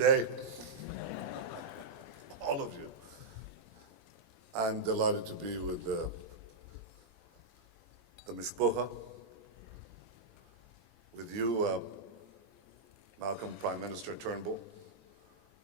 today. All of you. I'm delighted to be with the Mishpocha, with you, Malcolm, Prime Minister Turnbull,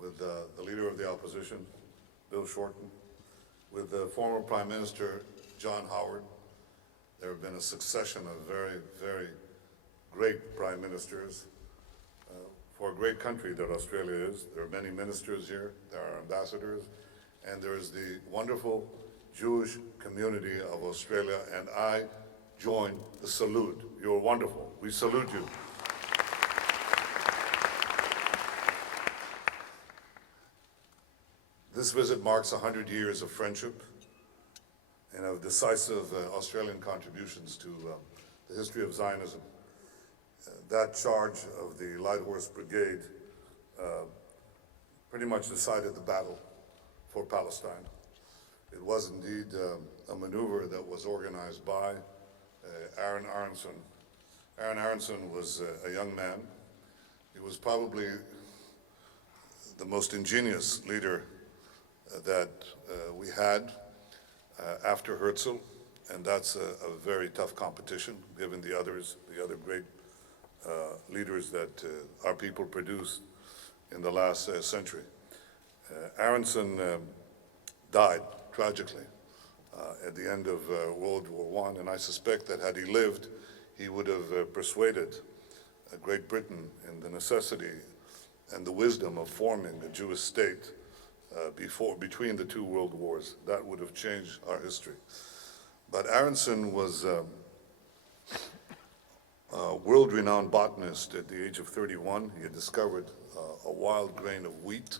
with the leader of the opposition, Bill Shorten, with the former Prime Minister John Howard. There have been a succession of very, very great prime ministers for a great country that Australia is. There are many ministers here, there are ambassadors, and there is the wonderful Jewish community of Australia, and I join the salute. You're wonderful. We salute you. This visit marks 100 years of friendship and of decisive Australian contributions to the history of Zionism. That charge of the Light Horse Brigade pretty much decided the battle for Palestine. It was indeed a maneuver that was organized by Aaron Aronson. Aaron Aronson was a young man. He was probably the most ingenious leader that we had after Herzl, and that's a very tough competition given the other great leaders that our people produced in the last century. Aronson died tragically at the end of World War I, and I suspect that had he lived, he would have persuaded Great Britain in the necessity and the wisdom of forming a Jewish state between the two world wars. That would have changed our history. But Aronson was a world-renowned botanist at the age of 31. He had discovered a wild grain of wheat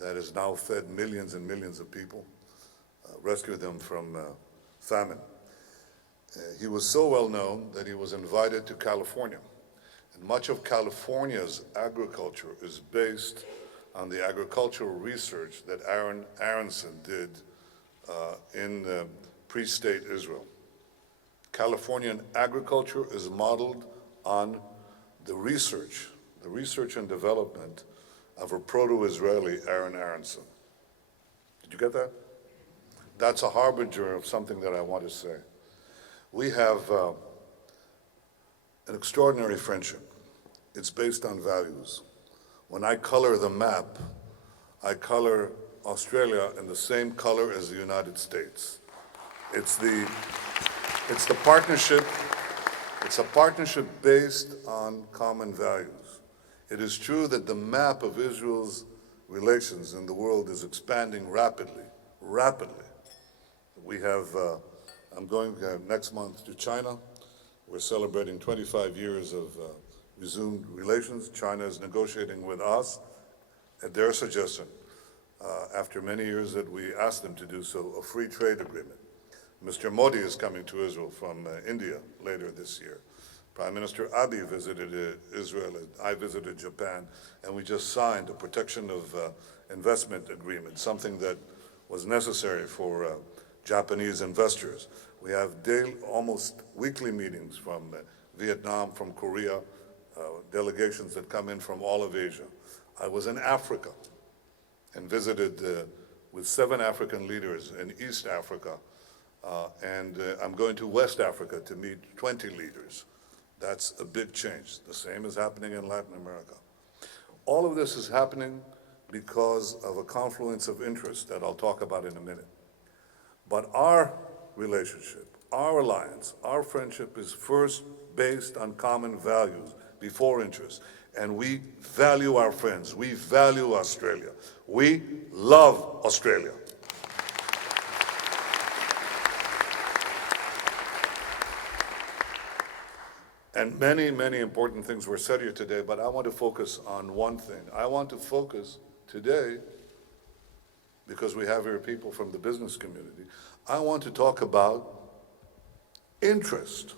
that has now fed millions and millions of people, rescued them from famine. He was so well known that he was invited to California. And much of California's agriculture is based on the agricultural research that Aronson did in pre-state Israel. Californian agriculture is modeled on the research and development of a proto-Israeli Aaron Aronson. Did you get that? That's a harbinger of something that I want to say. We have an extraordinary friendship. It's based on values. When I color the map, I color Australia in the same color as the United States. It's a partnership based on common values. It is true that the map of Israel's relations in the world is expanding rapidly. We have, I'm going next month to China. We're celebrating 25 years of resumed relations. China is negotiating with us, at their suggestion, after many years that we asked them to do so, a free trade agreement. Mr. Modi is coming to Israel from India later this year. Prime Minister Abiy visited Israel, and I visited Japan, and we just signed a protection of investment agreement, something that was necessary for Japanese investors. We have almost weekly meetings from Vietnam, from Korea, delegations that come in from all of Asia. I was in Africa and visited with 7 African leaders in East Africa, and I'm going to West Africa to meet 20 leaders. That's a big change. The same is happening in Latin America. All of this is happening because of a confluence of interest that I'll talk about in a minute. But our relationship, our alliance, our friendship is first based on common values before interest. And we value our friends. We value Australia. We love Australia. And many, many important things were said here today, but I want to focus on one thing. I want to focus today, because we have here people from the business community, I want to talk about interest.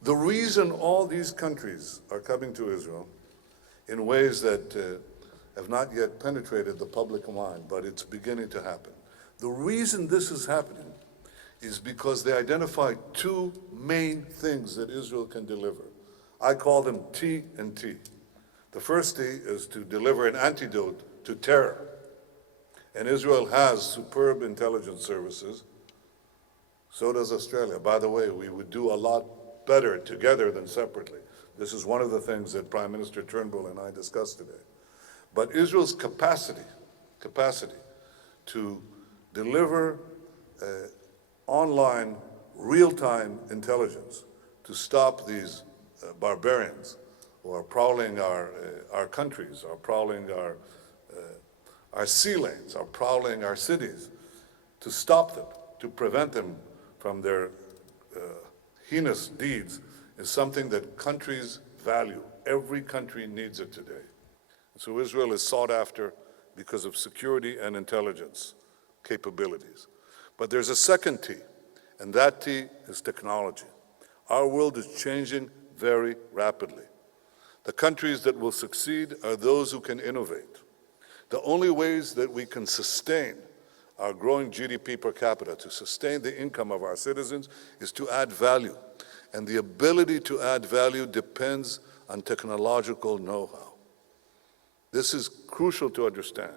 The reason all these countries are coming to Israel in ways that have not yet penetrated the public mind, but it's beginning to happen. The reason this is happening is because they identify 2 main things that Israel can deliver. I call them T and T. The first T is to deliver an antidote to terror. And Israel has superb intelligence services. So does Australia. By the way, we would do a lot better together than separately. This is one of the things that Prime Minister Turnbull and I discussed today. But Israel's capacity to deliver online real-time intelligence to stop these barbarians who are prowling our countries, are prowling our sea lanes, are prowling our cities, to stop them, to prevent them from their heinous deeds, is something that countries value. Every country needs it today. So Israel is sought after because of security and intelligence capabilities. But there's a second T, and that T is technology. Our world is changing very rapidly. The countries that will succeed are those who can innovate. The only ways that we can sustain our growing GDP per capita, to sustain the income of our citizens, is to add value. And the ability to add value depends on technological know-how. This is crucial to understand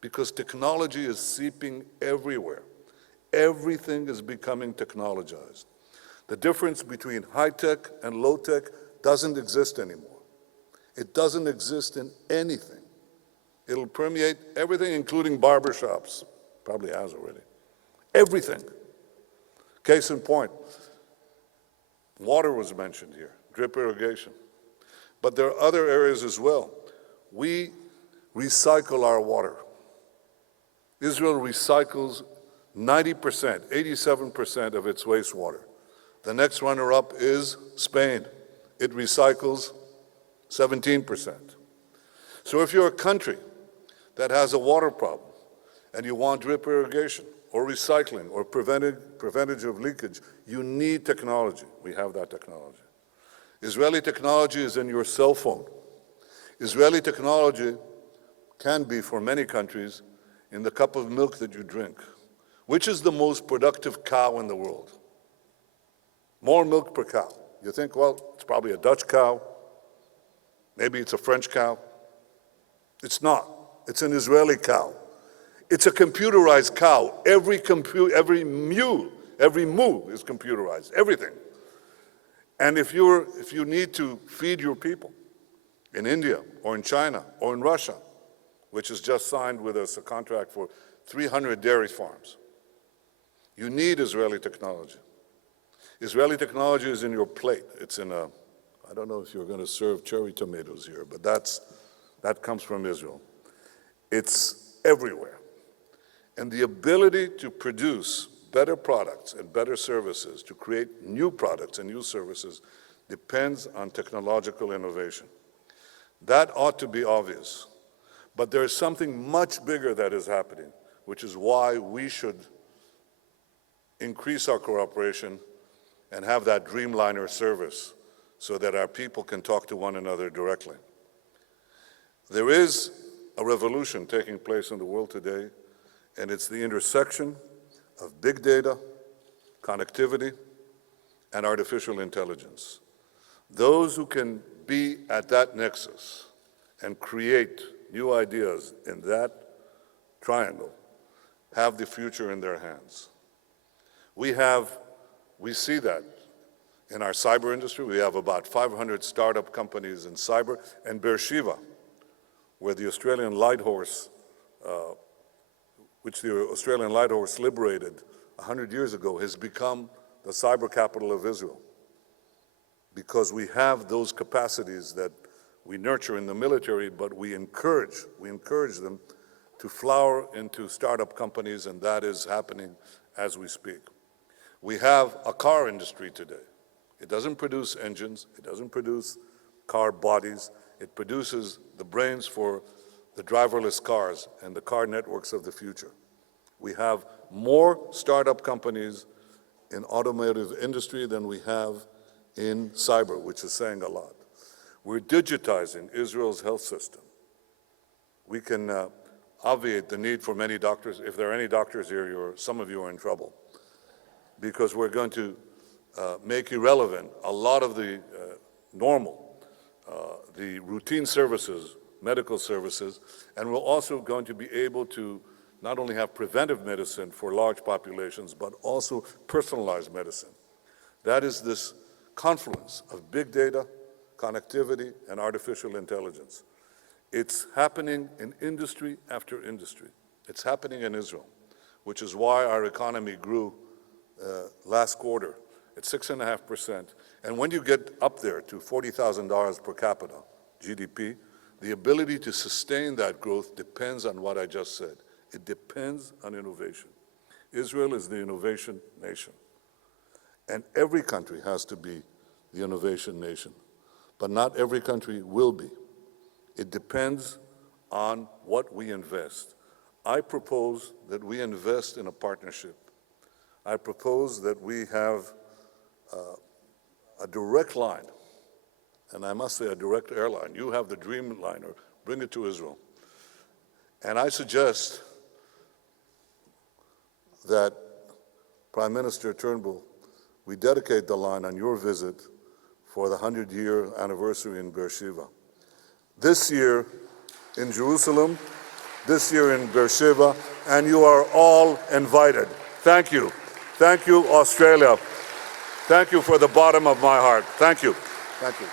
because technology is seeping everywhere. Everything is becoming technologized. The difference between high-tech and low-tech doesn't exist anymore. It doesn't exist in anything. It'll permeate everything, including barbershops. Probably has already. Everything. Case in point, water was mentioned here, drip irrigation. But there are other areas as well. We recycle our water. Israel recycles 90%, 87% of its wastewater. The next runner-up is Spain. It recycles 17%. So if you're a country that has a water problem and you want drip irrigation or recycling or preventage of leakage, you need technology. We have that technology. Israeli technology is in your cell phone. Israeli technology can be, for many countries, in the cup of milk that you drink. Which is the most productive cow in the world? More milk per cow. You think, well, it's probably a Dutch cow. Maybe it's a French cow. It's not. It's an Israeli cow. It's a computerized cow. Every moo is computerized, everything. And if you need to feed your people in India or in China or in Russia, which has just signed with us a contract for 300 dairy farms, you need Israeli technology. Israeli technology is in your plate. It's in I don't know if you're going to serve cherry tomatoes here, but that comes from Israel. It's everywhere. And the ability to produce better products and better services, to create new products and new services, depends on technological innovation. That ought to be obvious. But there is something much bigger that is happening, which is why we should increase our cooperation and have that Dreamliner service so that our people can talk to one another directly. There is a revolution taking place in the world today, and it's the intersection of big data, connectivity, and artificial intelligence. Those who can be at that nexus and create new ideas in that triangle have the future in their hands. We see that in our cyber industry. We have about 500 startup companies in cyber, and Beersheba, where the Australian light horse, which the Australian light horse liberated 100 years ago, has become the cyber capital of Israel, because we have those capacities that we nurture in the military, but we encourage them to flower into startup companies, and that is happening as we speak. We have a car industry today. It doesn't produce engines, it doesn't produce car bodies, it produces the brains for the driverless cars and the car networks of the future. We have more startup companies in automotive industry than we have in cyber, which is saying a lot. We're digitizing Israel's health system. We can obviate the need for many doctors. If there are any doctors here, some of you are in trouble, because we're going to make irrelevant a lot of the the routine services, medical services, and we're also going to be able to not only have preventive medicine for large populations, but also personalized medicine. That is this confluence of big data, connectivity, and artificial intelligence. It's happening in industry after industry. It's happening in Israel, which is why our economy grew last quarter at 6.5%. And when you get up there to $40,000 per capita GDP, the ability to sustain that growth depends on what I just said. It depends on innovation. Israel is the innovation nation. And every country has to be the innovation nation. But not every country will be. It depends on what we invest. I propose that we invest in a partnership. I propose that we have a direct line, and I must say a direct airline. You have the Dreamliner, bring it to Israel. And I suggest that Prime Minister Turnbull, we dedicate the line on your visit for the 100-year anniversary in Beersheba. This year in Jerusalem, this year in Beersheba, and you are all invited. Thank you. Thank you, Australia. Thank you for the bottom of my heart. Thank you. Thank you.